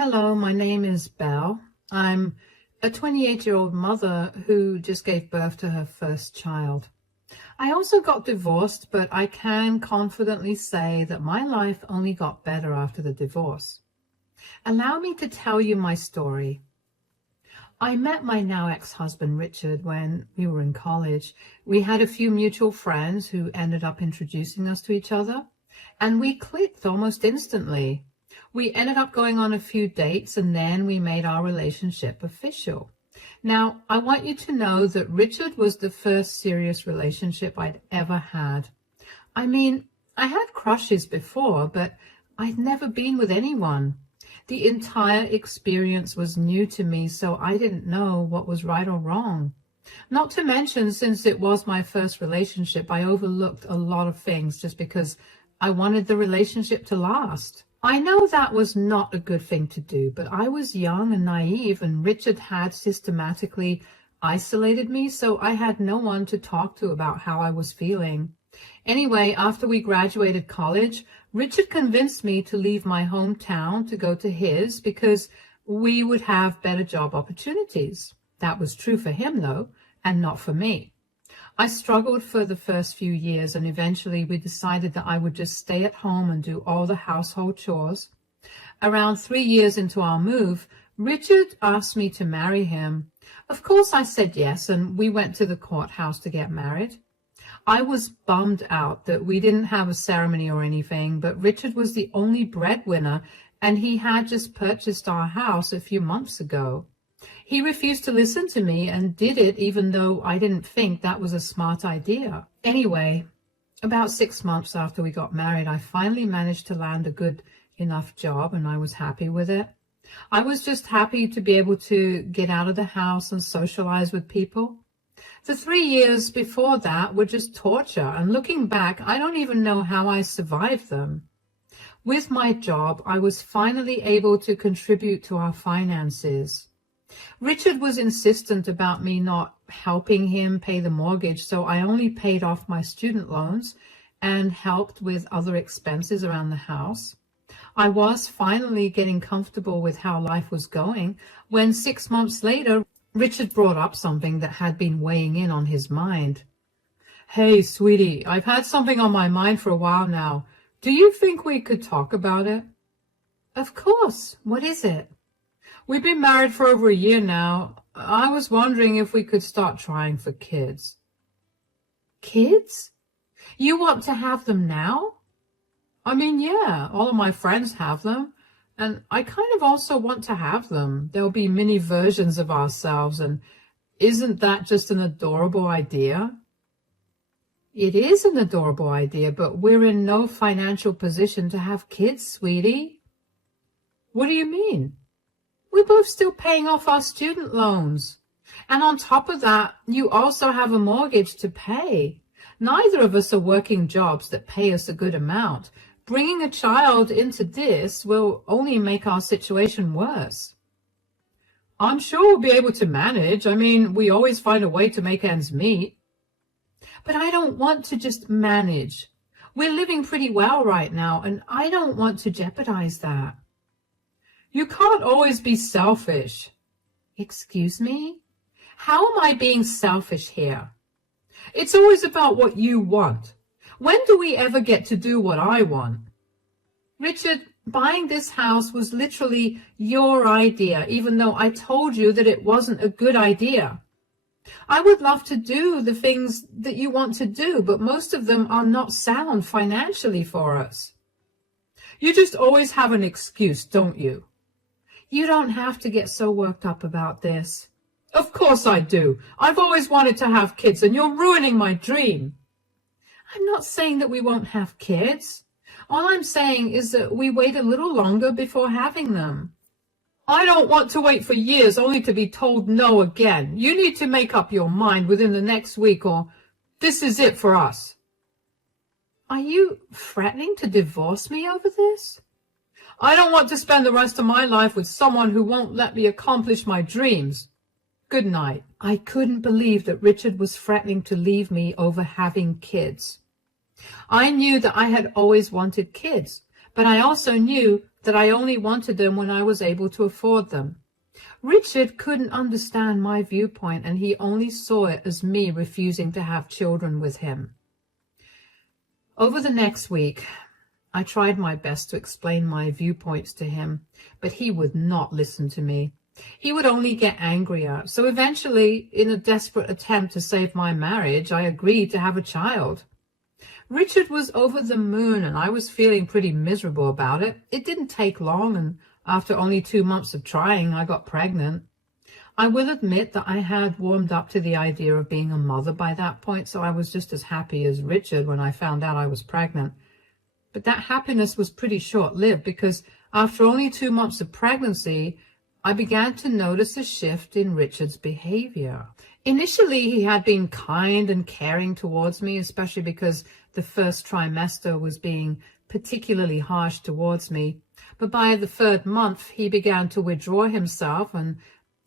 Hello, my name is Belle. I'm a 28-year-old mother who just gave birth to her first child. I also got divorced, but I can confidently say that my life only got better after the divorce. Allow me to tell you my story. I met my now ex-husband Richard when we were in college. We had a few mutual friends who ended up introducing us to each other, and we clicked almost instantly. We ended up going on a few dates, and then we made our relationship official. Now, I want you to know that Richard was the first serious relationship I'd ever had. I mean, I had crushes before, but I'd never been with anyone. The entire experience was new to me, so I didn't know what was right or wrong. Not to mention, since it was my first relationship, I overlooked a lot of things just because I wanted the relationship to last. I know that was not a good thing to do, but I was young and naive, and Richard had systematically isolated me, so I had no one to talk to about how I was feeling. Anyway, after we graduated college, Richard convinced me to leave my hometown to go to his because we would have better job opportunities. That was true for him, though, and not for me. I struggled for the first few years, and eventually we decided that I would just stay at home and do all the household chores. Around 3 years into our move, Richard asked me to marry him. Of course I said yes, and we went to the courthouse to get married. I was bummed out that we didn't have a ceremony or anything, but Richard was the only breadwinner, and he had just purchased our house a few months ago. He refused to listen to me and did it even though I didn't think that was a smart idea. Anyway, about 6 months after we got married, I finally managed to land a good enough job, and I was happy with it. I was just happy to be able to get out of the house and socialize with people. The 3 years before that were just torture, and looking back, I don't even know how I survived them. With my job, I was finally able to contribute to our finances. Richard was insistent about me not helping him pay the mortgage, so I only paid off my student loans and helped with other expenses around the house. I was finally getting comfortable with how life was going when 6 months later, Richard brought up something that had been weighing in on his mind. "Hey, sweetie, I've had something on my mind for a while now. Do you think we could talk about it?" "Of course. What is it?" "We've been married for over a year now. I was wondering if we could start trying for kids." "Kids? You want to have them now?" "I mean, yeah, all of my friends have them, and I kind of also want to have them. There'll be mini versions of ourselves, and isn't that just an adorable idea?" "It is an adorable idea, but we're in no financial position to have kids, sweetie." "What do you mean?" "We're both still paying off our student loans. And on top of that, you also have a mortgage to pay. Neither of us are working jobs that pay us a good amount. Bringing a child into this will only make our situation worse." "I'm sure we'll be able to manage. I mean, we always find a way to make ends meet." "But I don't want to just manage. We're living pretty well right now, and I don't want to jeopardize that." "You can't always be selfish." "Excuse me? How am I being selfish here?" "It's always about what you want. When do we ever get to do what I want?" "Richard, buying this house was literally your idea, even though I told you that it wasn't a good idea. I would love to do the things that you want to do, but most of them are not sound financially for us." "You just always have an excuse, don't you?" "You don't have to get so worked up about this." "Of course I do. I've always wanted to have kids, and you're ruining my dream." "I'm not saying that we won't have kids. All I'm saying is that we wait a little longer before having them." "I don't want to wait for years only to be told no again. You need to make up your mind within the next week, or this is it for us." "Are you threatening to divorce me over this?" "I don't want to spend the rest of my life with someone who won't let me accomplish my dreams. Good night." I couldn't believe that Richard was threatening to leave me over having kids. I knew that I had always wanted kids, but I also knew that I only wanted them when I was able to afford them. Richard couldn't understand my viewpoint, and he only saw it as me refusing to have children with him. Over the next week, I tried my best to explain my viewpoints to him, but he would not listen to me. He would only get angrier. So eventually, in a desperate attempt to save my marriage, I agreed to have a child. Richard was over the moon, and I was feeling pretty miserable about it. It didn't take long, and after only 2 months of trying, I got pregnant. I will admit that I had warmed up to the idea of being a mother by that point, so I was just as happy as Richard when I found out I was pregnant. But that happiness was pretty short-lived, because after only 2 months of pregnancy, I began to notice a shift in Richard's behavior. Initially, he had been kind and caring towards me, especially because the first trimester was being particularly harsh towards me. But by the 3rd month, he began to withdraw himself and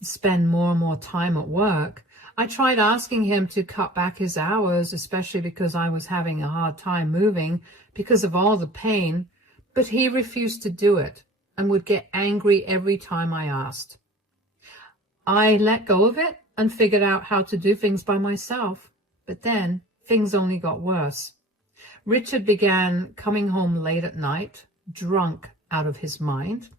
spend more and more time at work. I tried asking him to cut back his hours, especially because I was having a hard time moving because of all the pain, but he refused to do it and would get angry every time I asked. I let go of it and figured out how to do things by myself, but then things only got worse. Richard began coming home late at night, drunk out of his mind.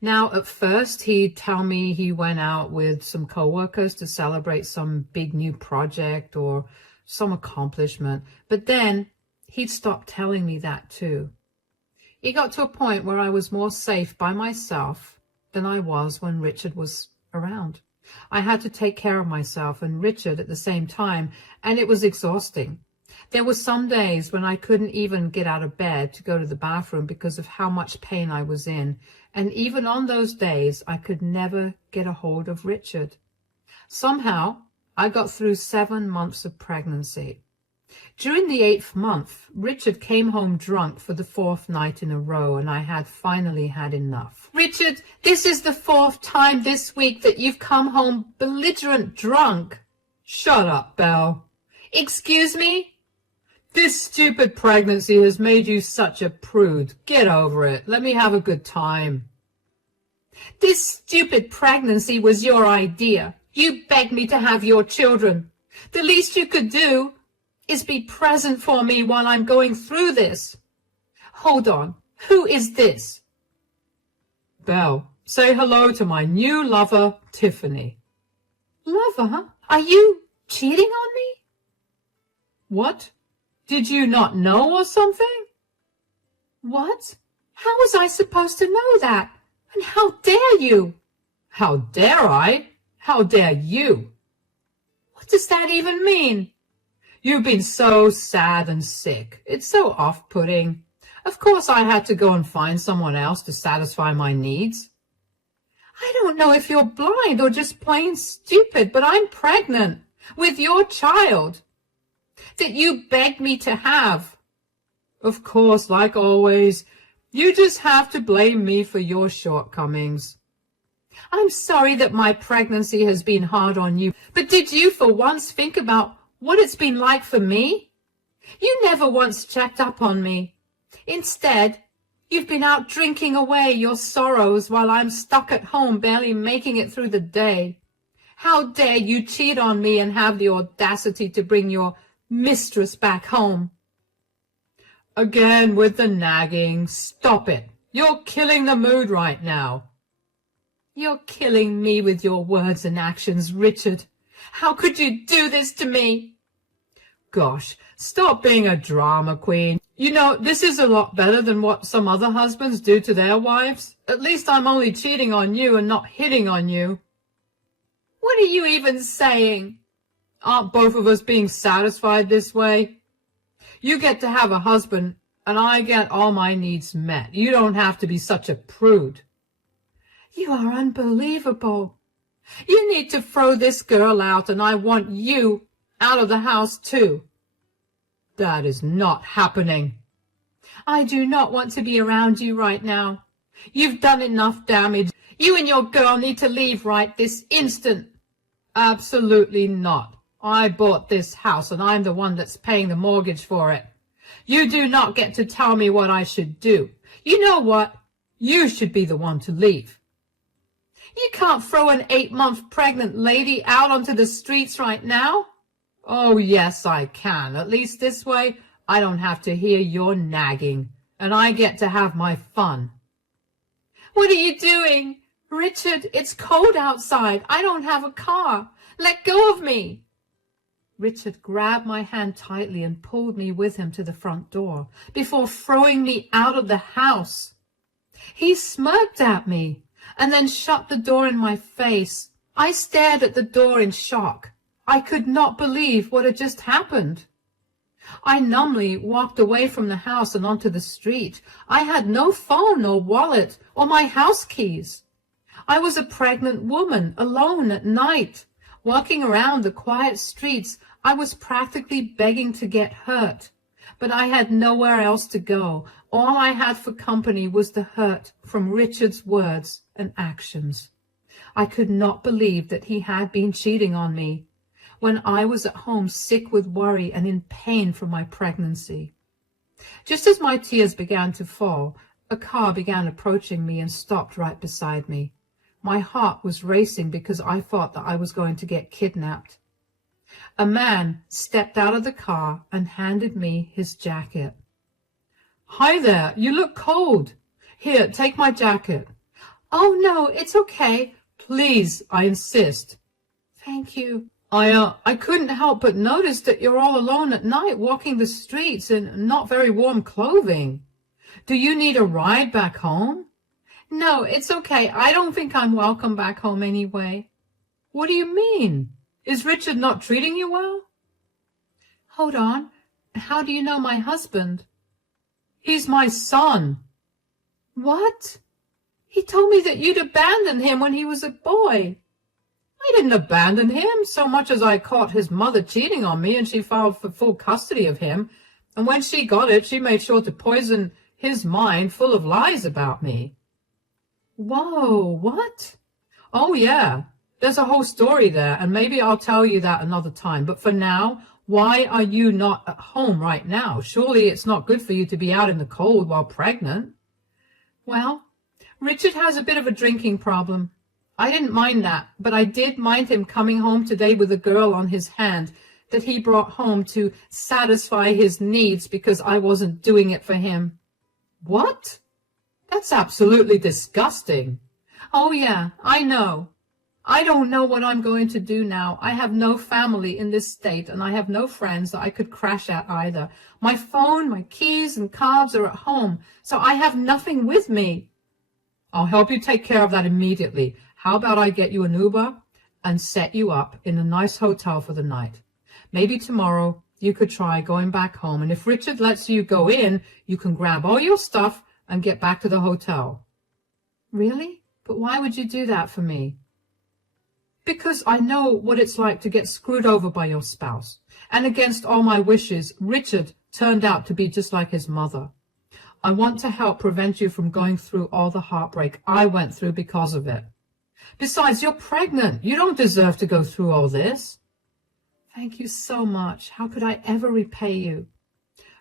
Now, at first, he'd tell me he went out with some coworkers to celebrate some big new project or some accomplishment, but then he'd stop telling me that too. It got to a point where I was more safe by myself than I was when Richard was around. I had to take care of myself and Richard at the same time, and it was exhausting. There were some days when I couldn't even get out of bed to go to the bathroom because of how much pain I was in, and even on those days, I could never get a hold of Richard. Somehow, I got through 7 months of pregnancy. During the 8th month, Richard came home drunk for the 4th night in a row, and I had finally had enough. Richard, this is the 4th time this week that you've come home belligerent drunk. Shut up, Belle. Excuse me? This stupid pregnancy has made you such a prude. Get over it. Let me have a good time. This stupid pregnancy was your idea. You begged me to have your children. The least you could do is be present for me while I'm going through this. Hold on. Who is this? Belle, say hello to my new lover, Tiffany. Lover? Are you cheating on me? What? Did you not know or something? What? How was I supposed to know that? And how dare you? How dare I? How dare you? What does that even mean? You've been so sad and sick. It's so off-putting. Of course I had to go and find someone else to satisfy my needs. I don't know if you're blind or just plain stupid, but I'm pregnant with your child that you begged me to have. Of course, like always, you just have to blame me for your shortcomings. I'm sorry that my pregnancy has been hard on you, but did you for once think about what it's been like for me? You never once checked up on me. Instead, you've been out drinking away your sorrows while I'm stuck at home barely making it through the day. How dare you cheat on me and have the audacity to bring your mistress back home? Again with the nagging. Stop it. You're killing the mood right now. You're killing me with your words and actions, Richard. How could you do this to me? Gosh, stop being a drama queen. You know, this is a lot better than what some other husbands do to their wives. At least I'm only cheating on you and not hitting on you. What are you even saying? Aren't both of us being satisfied this way? You get to have a husband, and I get all my needs met. You don't have to be such a prude. You are unbelievable. You need to throw this girl out, and I want you out of the house too. That is not happening. I do not want to be around you right now. You've done enough damage. You and your girl need to leave right this instant. Absolutely not. I bought this house, and I'm the one that's paying the mortgage for it. You do not get to tell me what I should do. You know what? You should be the one to leave. You can't throw an 8-month pregnant lady out onto the streets right now. Oh, yes, I can. At least this way, I don't have to hear your nagging, and I get to have my fun. What are you doing? Richard, it's cold outside. I don't have a car. Let go of me. Richard grabbed my hand tightly and pulled me with him to the front door before throwing me out of the house. He smirked at me and then shut the door in my face. I stared at the door in shock. I could not believe what had just happened. I numbly walked away from the house and onto the street. I had no phone or wallet or my house keys. I was a pregnant woman, alone at night. Walking around the quiet streets, I was practically begging to get hurt. But I had nowhere else to go. All I had for company was the hurt from Richard's words and actions. I could not believe that he had been cheating on me when I was at home sick with worry and in pain from my pregnancy. Just as my tears began to fall, a car began approaching me and stopped right beside me. My heart was racing because I thought that I was going to get kidnapped. A man stepped out of the car and handed me his jacket. Hi there, you look cold. Here, take my jacket. Oh, no, it's okay. Please, I insist. Thank you. I couldn't help but notice that you're all alone at night walking the streets in not very warm clothing. Do you need a ride back home? No, it's okay. I don't think I'm welcome back home anyway. What do you mean? Is Richard not treating you well? Hold on. How do you know my husband? He's my son. What? He told me that you'd abandoned him when he was a boy. I didn't abandon him so much as I caught his mother cheating on me and she filed for full custody of him. And when she got it, she made sure to poison his mind full of lies about me. Whoa, what? Oh, yeah. There's a whole story there, and maybe I'll tell you that another time. But for now, why are you not at home right now? Surely it's not good for you to be out in the cold while pregnant. Well, Richard has a bit of a drinking problem. I didn't mind that, but I did mind him coming home today with a girl on his hand that he brought home to satisfy his needs because I wasn't doing it for him. What? That's absolutely disgusting. Oh, yeah, I know. I don't know what I'm going to do now. I have no family in this state, and I have no friends that I could crash at either. My phone, my keys, and cards are at home, so I have nothing with me. I'll help you take care of that immediately. How about I get you an Uber and set you up in a nice hotel for the night? Maybe tomorrow you could try going back home, and if Richard lets you go in, you can grab all your stuff and get back to the hotel. Really? But why would you do that for me? Because I know what it's like to get screwed over by your spouse. And against all my wishes, Richard turned out to be just like his mother. I want to help prevent you from going through all the heartbreak I went through because of it. Besides, you're pregnant. You don't deserve to go through all this. Thank you so much. How could I ever repay you?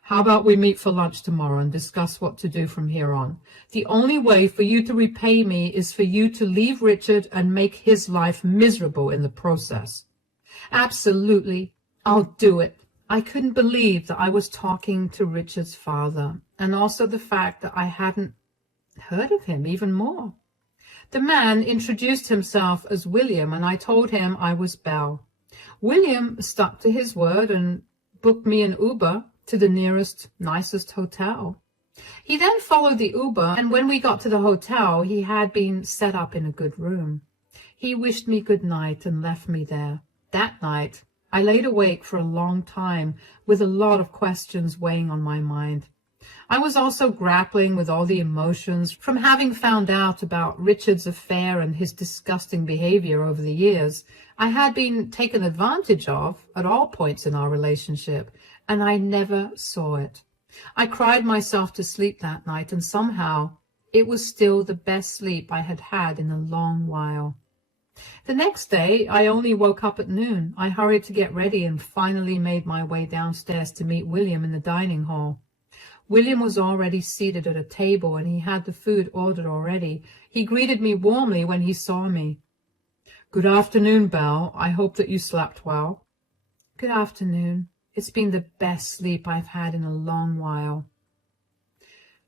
How about we meet for lunch tomorrow and discuss what to do from here on? The only way for you to repay me is for you to leave Richard and make his life miserable in the process. Absolutely. I'll do it. I couldn't believe that I was talking to Richard's father, and also the fact that I hadn't heard of him even more. The man introduced himself as William, and I told him I was Belle. William stuck to his word and booked me an Uber to the nearest, nicest hotel. He then followed the Uber, and when we got to the hotel, he had been set up in a good room. He wished me good night and left me there. That night, I laid awake for a long time with a lot of questions weighing on my mind. I was also grappling with all the emotions from having found out about Richard's affair and his disgusting behavior over the years. I had been taken advantage of at all points in our relationship, and I never saw it. I cried myself to sleep that night, and somehow it was still the best sleep I had had in a long while. The next day, I only woke up at noon. I hurried to get ready and finally made my way downstairs to meet William in the dining hall. William was already seated at a table, and he had the food ordered already. He greeted me warmly when he saw me. Good afternoon, Belle. I hope that you slept well. Good afternoon. It's been the best sleep I've had in a long while.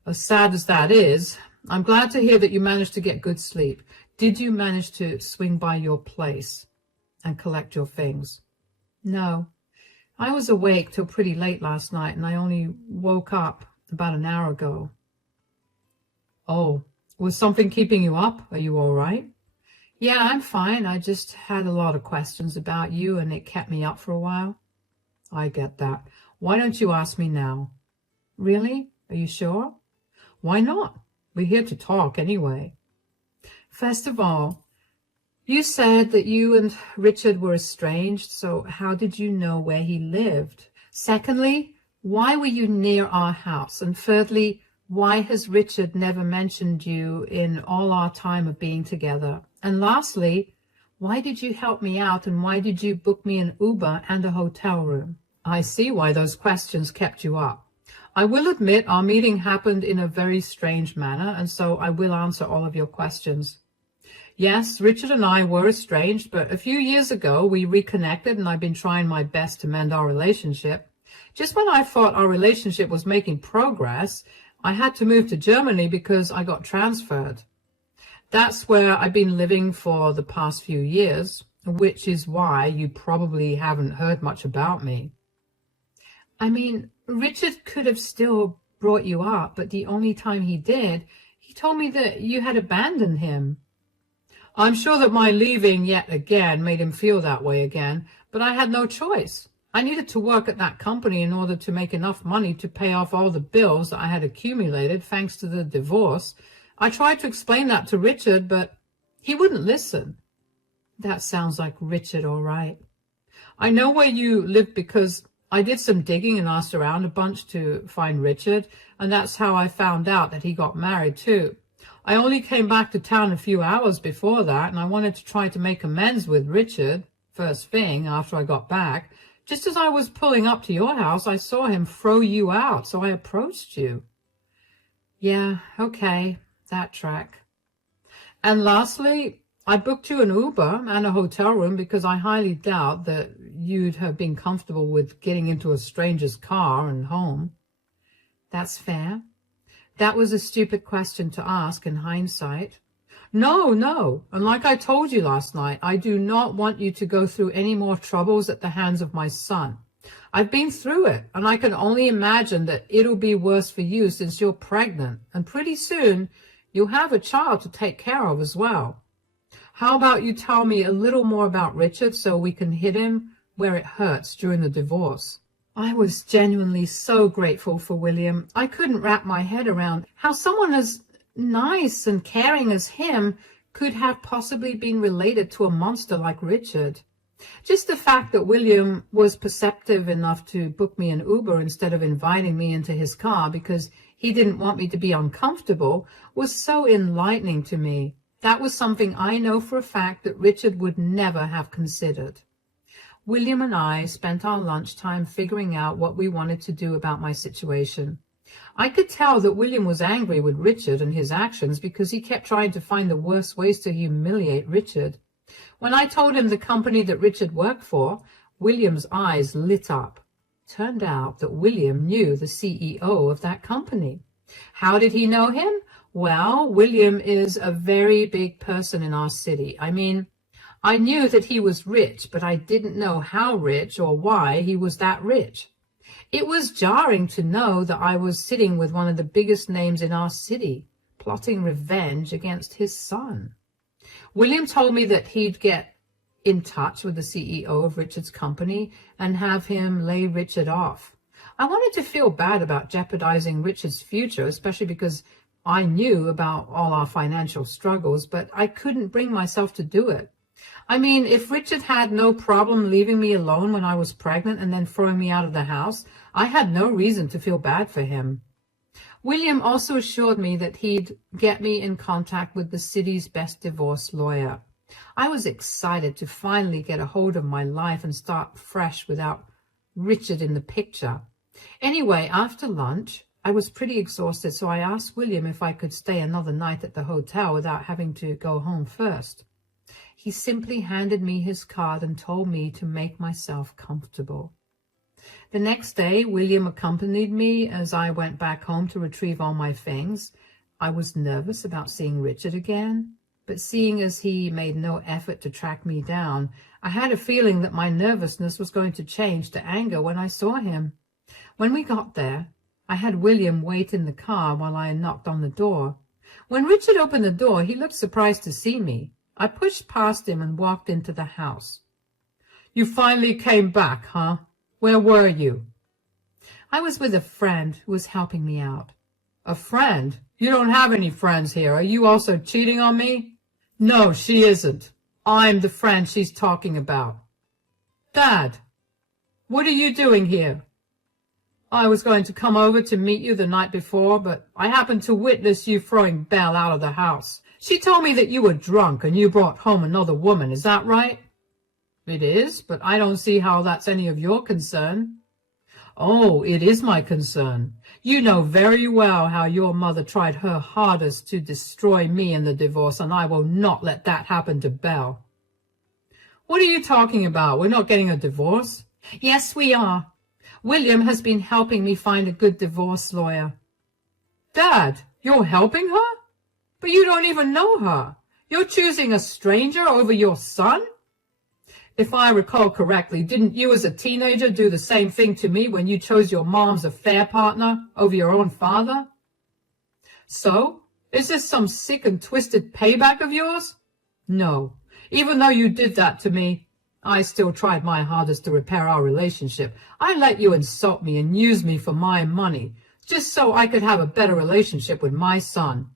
As sad as that is, I'm glad to hear that you managed to get good sleep. Did you manage to swing by your place and collect your things? No. I was awake till pretty late last night, and I only woke up about an hour ago. Oh, was something keeping you up? Are you all right? Yeah, I'm fine. I just had a lot of questions about you, and it kept me up for a while. I get that. Why don't you ask me now? Really? Are you sure? Why not? We're here to talk anyway. First of all, you said that you and Richard were estranged, so how did you know where he lived? Secondly, why were you near our house? And thirdly, why has Richard never mentioned you in all our time of being together? And lastly, why did you help me out, and why did you book me an Uber and a hotel room? I see why those questions kept you up. I will admit our meeting happened in a very strange manner, and so I will answer all of your questions. Yes, Richard and I were estranged, but a few years ago we reconnected, and I've been trying my best to mend our relationship. Just when I thought our relationship was making progress, I had to move to Germany because I got transferred. That's where I've been living for the past few years, which is why you probably haven't heard much about me. I mean, Richard could have still brought you up, but the only time he did, he told me that you had abandoned him. I'm sure that my leaving yet again made him feel that way again, but I had no choice. I needed to work at that company in order to make enough money to pay off all the bills that I had accumulated thanks to the divorce. I tried to explain that to Richard, but he wouldn't listen. That sounds like Richard, all right. I know where you live because I did some digging and asked around a bunch to find Richard, and that's how I found out that he got married too. I only came back to town a few hours before that, and I wanted to try to make amends with Richard first thing after I got back. Just as I was pulling up to your house, I saw him throw you out, so I approached you. Yeah, okay, that track. And lastly, I booked you an Uber and a hotel room because I highly doubt that you'd have been comfortable with getting into a stranger's car and home. That's fair. That was a stupid question to ask in hindsight. No. And like I told you last night, I do not want you to go through any more troubles at the hands of my son. I've been through it, and I can only imagine that it'll be worse for you since you're pregnant, and pretty soon you'll have a child to take care of as well. How about you tell me a little more about Richard so we can hit him where it hurts during the divorce? I was genuinely so grateful for William. I couldn't wrap my head around how someone as nice and caring as him could have possibly been related to a monster like Richard. Just the fact that William was perceptive enough to book me an Uber instead of inviting me into his car because he didn't want me to be uncomfortable was so enlightening to me. That was something I know for a fact that Richard would never have considered. William and I spent our lunchtime figuring out what we wanted to do about my situation. I could tell that William was angry with Richard and his actions because he kept trying to find the worst ways to humiliate Richard. When I told him the company that Richard worked for, William's eyes lit up. Turned out that William knew the CEO of that company. How did he know him? Well, William is a very big person in our city. I mean, I knew that he was rich, but I didn't know how rich or why he was that rich. It was jarring to know that I was sitting with one of the biggest names in our city, plotting revenge against his son. William told me that he'd get in touch with the CEO of Richard's company and have him lay Richard off. I wanted to feel bad about jeopardizing Richard's future, especially because I knew about all our financial struggles, but I couldn't bring myself to do it. I mean, if Richard had no problem leaving me alone when I was pregnant and then throwing me out of the house, I had no reason to feel bad for him. William also assured me that he'd get me in contact with the city's best divorce lawyer. I was excited to finally get a hold of my life and start fresh without Richard in the picture. Anyway, after lunch, I was pretty exhausted, so I asked William if I could stay another night at the hotel without having to go home first. He simply handed me his card and told me to make myself comfortable. The next day, William accompanied me as I went back home to retrieve all my things. I was nervous about seeing Richard again, but seeing as he made no effort to track me down, I had a feeling that my nervousness was going to change to anger when I saw him. When we got there, I had William wait in the car while I knocked on the door. When Richard opened the door, he looked surprised to see me. I pushed past him and walked into the house. "You finally came back, huh? Where were you?" "I was with a friend who was helping me out." "A friend? You don't have any friends here. Are you also cheating on me?" "No, she isn't. I'm the friend she's talking about." "Dad, what are you doing here?" "I was going to come over to meet you the night before, but I happened to witness you throwing Belle out of the house. She told me that you were drunk and you brought home another woman. Is that right?" "It is, but I don't see how that's any of your concern." "Oh, it is my concern. You know very well how your mother tried her hardest to destroy me in the divorce, and I will not let that happen to Belle." "What are you talking about? We're not getting a divorce." "Yes, we are. William has been helping me find a good divorce lawyer." "Dad, you're helping her? But you don't even know her. You're choosing a stranger over your son?" "If I recall correctly, didn't you as a teenager do the same thing to me when you chose your mom's affair partner over your own father?" "So, is this some sick and twisted payback of yours?" "No. Even though you did that to me, I still tried my hardest to repair our relationship. I let you insult me and use me for my money, just so I could have a better relationship with my son.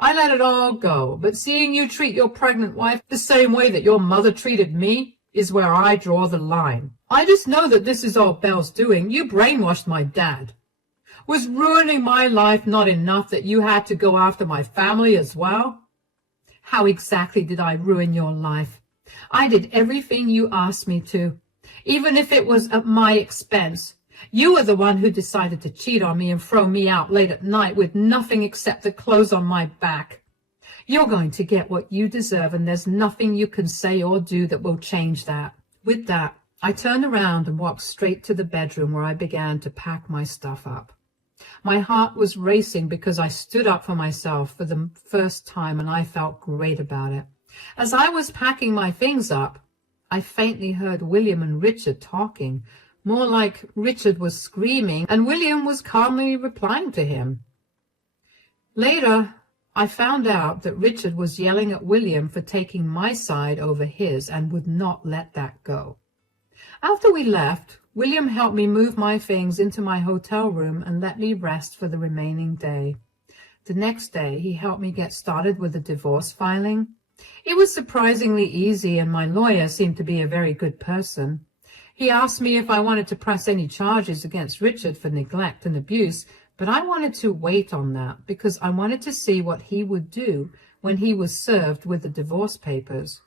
I let it all go, but seeing you treat your pregnant wife the same way that your mother treated me is where I draw the line. I just know that this is all Belle's doing. You brainwashed my dad. Was ruining my life not enough that you had to go after my family as well?" "How exactly did I ruin your life? I did everything you asked me to, even if it was at my expense. You were the one who decided to cheat on me and throw me out late at night with nothing except the clothes on my back. You're going to get what you deserve, and there's nothing you can say or do that will change that." With that, I turned around and walked straight to the bedroom where I began to pack my stuff up. My heart was racing because I stood up for myself for the first time, and I felt great about it. As I was packing my things up, I faintly heard William and Richard talking, more like Richard was screaming and William was calmly replying to him. Later, I found out that Richard was yelling at William for taking my side over his and would not let that go. After we left, William helped me move my things into my hotel room and let me rest for the remaining day. The next day, he helped me get started with the divorce filing. It was surprisingly easy, and my lawyer seemed to be a very good person. He asked me if I wanted to press any charges against Richard for neglect and abuse, but I wanted to wait on that because I wanted to see what he would do when he was served with the divorce papers.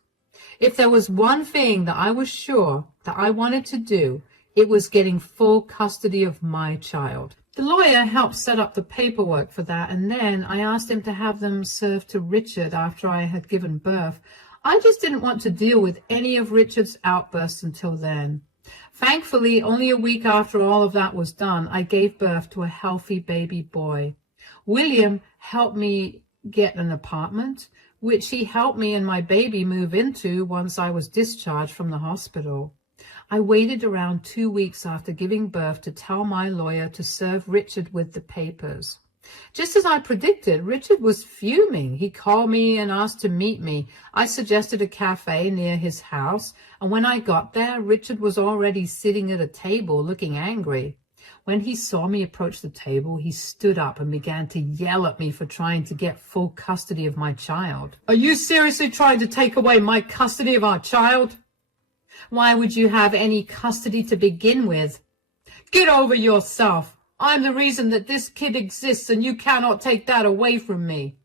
If there was one thing that I was sure that I wanted to do, it was getting full custody of my child. The lawyer helped set up the paperwork for that, and then I asked him to have them served to Richard after I had given birth. I just didn't want to deal with any of Richard's outbursts until then. Thankfully, only a week after all of that was done, I gave birth to a healthy baby boy. William helped me get an apartment, which he helped me and my baby move into once I was discharged from the hospital. I waited around 2 weeks after giving birth to tell my lawyer to serve Richard with the papers. Just as I predicted, Richard was fuming. He called me and asked to meet me. I suggested a cafe near his house, and when I got there, Richard was already sitting at a table looking angry. When he saw me approach the table, he stood up and began to yell at me for trying to get full custody of my child. "Are you seriously trying to take away my custody of our child?" "Why would you have any custody to begin with?" "Get over yourself. I'm the reason that this kid exists, and you cannot take that away from me."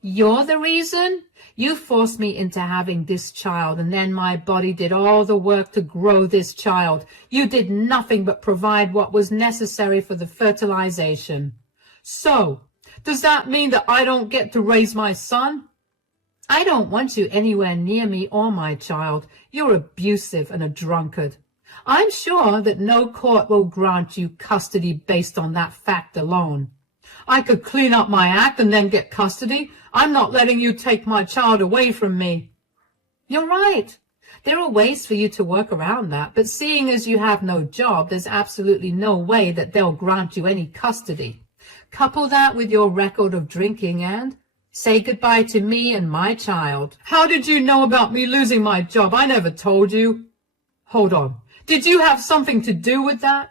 You're the reason? You forced me into having this child, and then my body did all the work to grow this child. You did nothing but provide what was necessary for the fertilization. So, does that mean that I don't get to raise my son? I don't want you anywhere near me or my child. You're abusive and a drunkard. I'm sure that no court will grant you custody based on that fact alone. I could clean up my act and then get custody. I'm not letting you take my child away from me. You're right. There are ways for you to work around that, but seeing as you have no job, there's absolutely no way that they'll grant you any custody. Couple that with your record of drinking and say goodbye to me and my child. How did you know about me losing my job? I never told you. Hold on. Did you have something to do with that?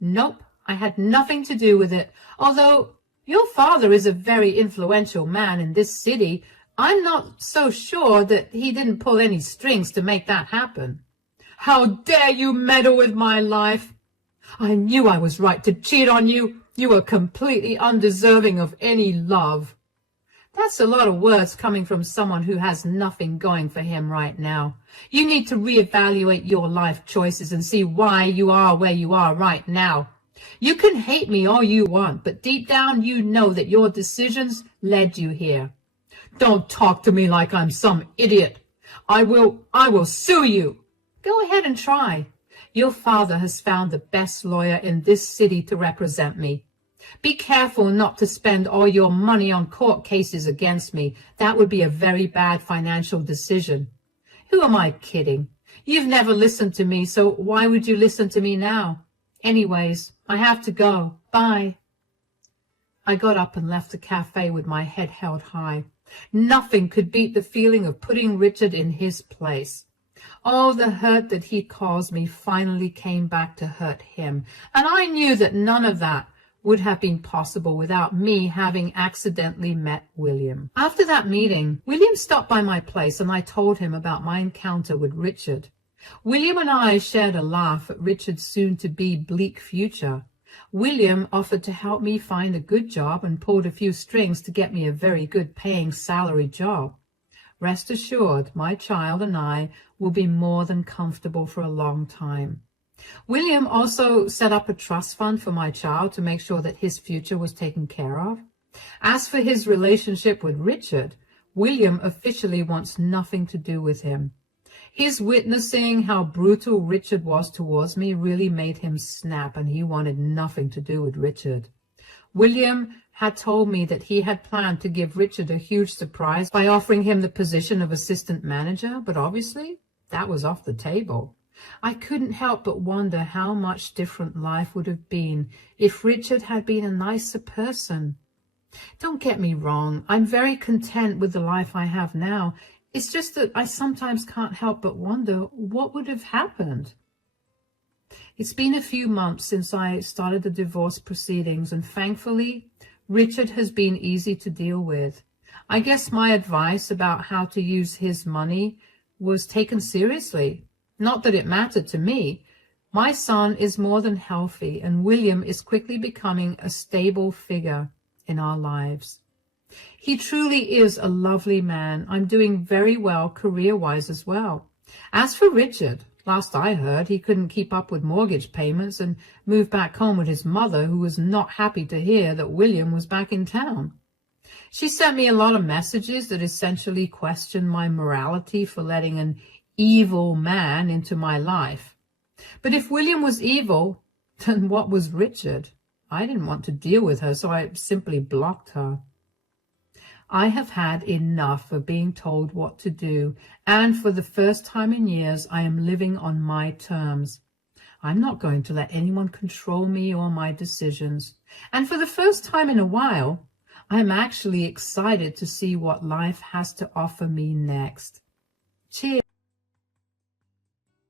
Nope, I had nothing to do with it. Although your father is a very influential man in this city, I'm not so sure that he didn't pull any strings to make that happen. How dare you meddle with my life? I knew I was right to cheat on you. You were completely undeserving of any love. That's a lot of words coming from someone who has nothing going for him right now. You need to reevaluate your life choices and see why you are where you are right now. You can hate me all you want, but deep down you know that your decisions led you here. Don't talk to me like I'm some idiot. I will sue you. Go ahead and try. Your father has found the best lawyer in this city to represent me. Be careful not to spend all your money on court cases against me. That would be a very bad financial decision. Who am I kidding? You've never listened to me, so why would you listen to me now? Anyways, I have to go. Bye. I got up and left the cafe with my head held high. Nothing could beat the feeling of putting Richard in his place. All the hurt that he caused me finally came back to hurt him, and I knew that none of that would have been possible without me having accidentally met William. After that meeting, William stopped by my place and I told him about my encounter with Richard. William and I shared a laugh at Richard's soon-to-be bleak future. William offered to help me find a good job and pulled a few strings to get me a very good paying salary job. Rest assured, my child and I will be more than comfortable for a long time. William also set up a trust fund for my child to make sure that his future was taken care of. As for his relationship with Richard, William officially wants nothing to do with him. His witnessing how brutal Richard was towards me really made him snap, and he wanted nothing to do with Richard. William had told me that he had planned to give Richard a huge surprise by offering him the position of assistant manager, but obviously that was off the table. I couldn't help but wonder how much different life would have been if Richard had been a nicer person. Don't get me wrong, I'm very content with the life I have now. It's just that I sometimes can't help but wonder what would have happened. It's been a few months since I started the divorce proceedings, and thankfully, Richard has been easy to deal with. I guess my advice about how to use his money was taken seriously. Not that it mattered to me. My son is more than healthy, and William is quickly becoming a stable figure in our lives. He truly is a lovely man. I'm doing very well career-wise as well. As for Richard, last I heard, he couldn't keep up with mortgage payments and moved back home with his mother, who was not happy to hear that William was back in town. She sent me a lot of messages that essentially questioned my morality for letting an evil man into my life. But if William was evil, then what was Richard? I didn't want to deal with her, so I simply blocked her. I have had enough of being told what to do, and for the first time in years, I am living on my terms. I'm not going to let anyone control me or my decisions. And for the first time in a while, I'm actually excited to see what life has to offer me next. Cheers.